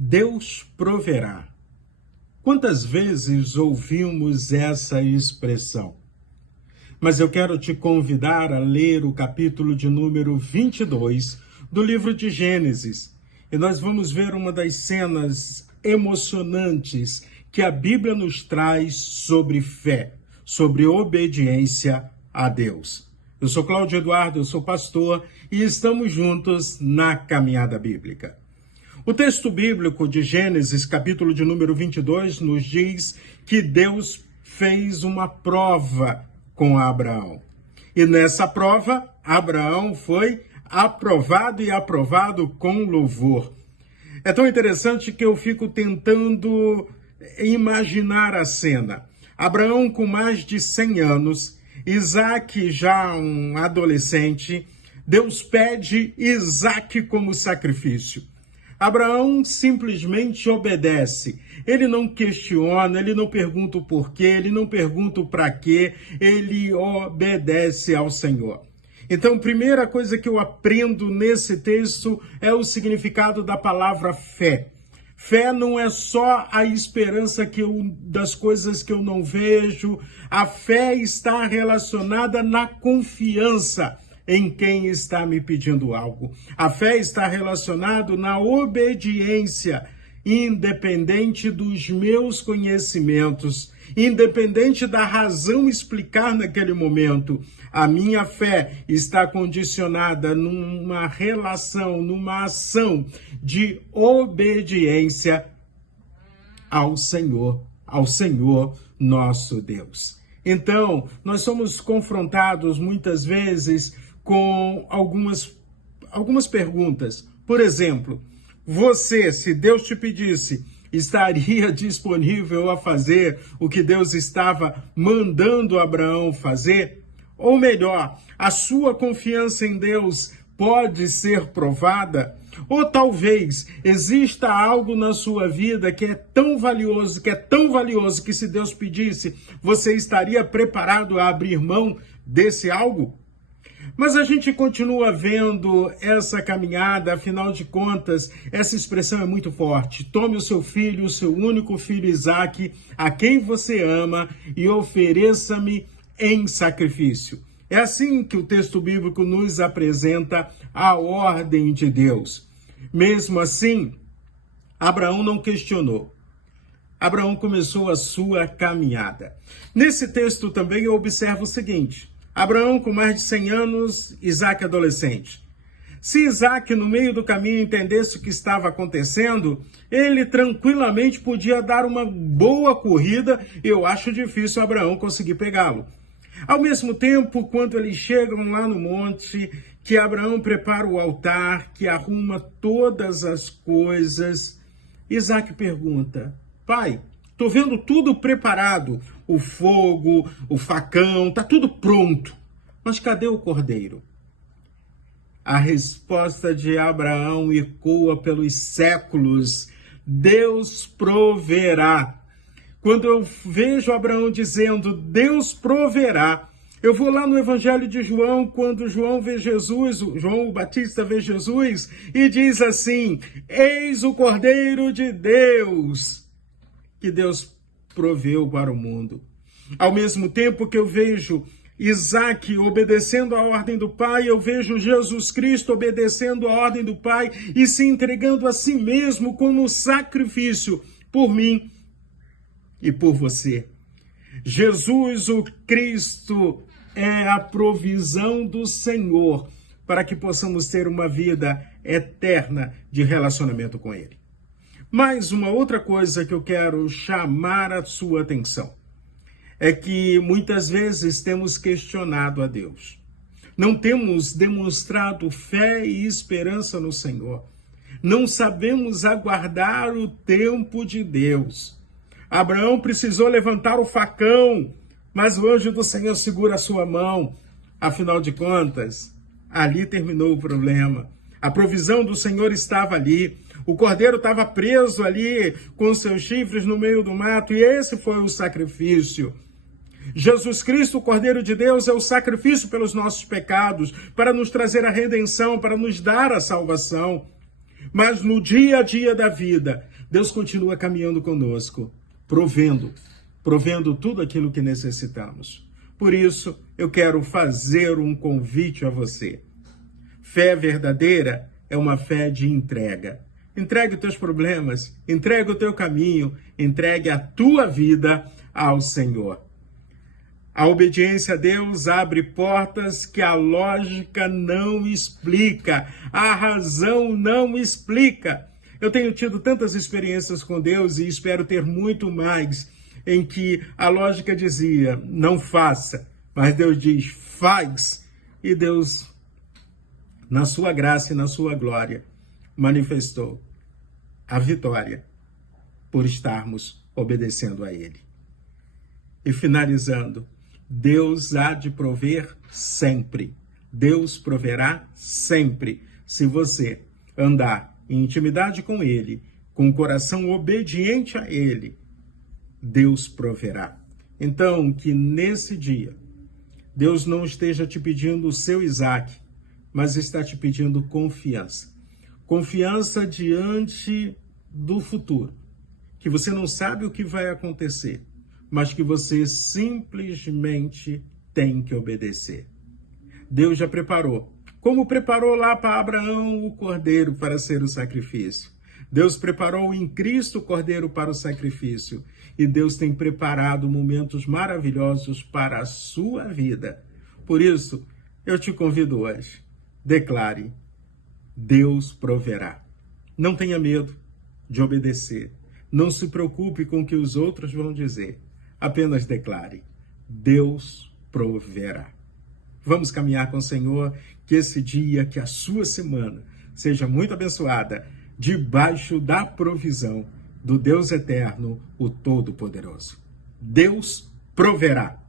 Deus proverá. Quantas vezes ouvimos essa expressão? Mas eu quero te convidar a ler o capítulo de número 22 do livro de Gênesis. E nós vamos ver uma das cenas emocionantes que a Bíblia nos traz sobre fé, sobre obediência a Deus. Eu sou Cláudio Eduardo, eu sou pastor e estamos juntos na caminhada bíblica. O texto bíblico de Gênesis, capítulo de número 22, nos diz que Deus fez uma prova com Abraão. E nessa prova, Abraão foi aprovado e aprovado com louvor. É tão interessante que eu fico tentando imaginar a cena. Abraão com mais de 100 anos, Isaac já um adolescente, Deus pede Isaac como sacrifício. Abraão simplesmente obedece. Ele não questiona, ele não pergunta o porquê, ele não pergunta o para quê, ele obedece ao Senhor. Então, a primeira coisa que eu aprendo nesse texto é o significado da palavra fé. Fé não é só a esperança das coisas que eu não vejo. A fé está relacionada na confiança em quem está me pedindo algo. A fé está relacionada na obediência, independente dos meus conhecimentos, independente da razão explicar naquele momento. A minha fé está condicionada numa relação, numa ação de obediência ao Senhor nosso Deus. Então, nós somos confrontados muitas vezes com algumas perguntas. Por exemplo, você, se Deus te pedisse, estaria disponível a fazer o que Deus estava mandando Abraão fazer? Ou melhor, a sua confiança em Deus pode ser provada? Ou talvez exista algo na sua vida que é tão valioso, que se Deus pedisse, você estaria preparado a abrir mão desse algo? Mas a gente continua vendo essa caminhada, afinal de contas, essa expressão é muito forte. Tome o seu filho, o seu único filho Isaac, a quem você ama, e ofereça-me em sacrifício. É assim que o texto bíblico nos apresenta a ordem de Deus. Mesmo assim, Abraão não questionou. Abraão começou a sua caminhada. Nesse texto também eu observo o seguinte: Abraão com mais de 100 anos, Isaac adolescente. Se Isaac, no meio do caminho, entendesse o que estava acontecendo, ele tranquilamente podia dar uma boa corrida. Eu acho difícil Abraão conseguir pegá-lo. Ao mesmo tempo, quando eles chegam lá no monte, que Abraão prepara o altar, que arruma todas as coisas, Isaac pergunta: pai, estou vendo tudo preparado, o fogo, o facão, está tudo pronto, mas cadê o cordeiro? A resposta de Abraão ecoa pelos séculos: Deus proverá. Quando eu vejo Abraão dizendo Deus proverá, eu vou lá no Evangelho de João, quando João vê Jesus, João o Batista vê Jesus e diz assim: eis o Cordeiro de Deus, que Deus proveu para o mundo. Ao mesmo tempo que eu vejo Isaac obedecendo à ordem do Pai, eu vejo Jesus Cristo obedecendo à ordem do Pai e se entregando a si mesmo como sacrifício por mim e por você. Jesus, o Cristo, é a provisão do Senhor para que possamos ter uma vida eterna de relacionamento com Ele. Mas uma outra coisa que eu quero chamar a sua atenção é que muitas vezes temos questionado a Deus. Não temos demonstrado fé e esperança no Senhor. Não sabemos aguardar o tempo de Deus. Abraão precisou levantar o facão, mas o anjo do Senhor segura a sua mão. Afinal de contas, ali terminou o problema. A provisão do Senhor estava ali. O cordeiro estava preso ali com seus chifres no meio do mato, e esse foi o sacrifício. Jesus Cristo, o Cordeiro de Deus, é o sacrifício pelos nossos pecados, para nos trazer a redenção, para nos dar a salvação. Mas no dia a dia da vida, Deus continua caminhando conosco, provendo tudo aquilo que necessitamos. Por isso, eu quero fazer um convite a você. Fé verdadeira é uma fé de entrega. Entregue os teus problemas, entregue o teu caminho, entregue a tua vida ao Senhor. A obediência a Deus abre portas que a lógica não explica, a razão não explica. Eu tenho tido tantas experiências com Deus e espero ter muito mais, em que a lógica dizia, não faça, mas Deus diz, faz. E Deus, na sua graça e na sua glória, manifestou a vitória por estarmos obedecendo a Ele. E finalizando, Deus há de prover sempre. Deus proverá sempre, se você andar em intimidade com Ele, com o coração obediente a Ele, Deus proverá. Então, que nesse dia, Deus não esteja te pedindo o seu Isaac, mas está te pedindo confiança. Confiança diante do futuro, que você não sabe o que vai acontecer, mas que você simplesmente tem que obedecer. Deus já preparou, como preparou lá para Abraão o cordeiro para ser o sacrifício. Deus preparou em Cristo o cordeiro para o sacrifício. E Deus tem preparado momentos maravilhosos para a sua vida. Por isso, eu te convido hoje, declare, Deus proverá. Não tenha medo de obedecer. Não se preocupe com o que os outros vão dizer. Apenas declare, Deus proverá. Vamos caminhar com o Senhor, que esse dia, que a sua semana seja muito abençoada, debaixo da provisão do Deus eterno, o Todo-Poderoso. Deus proverá.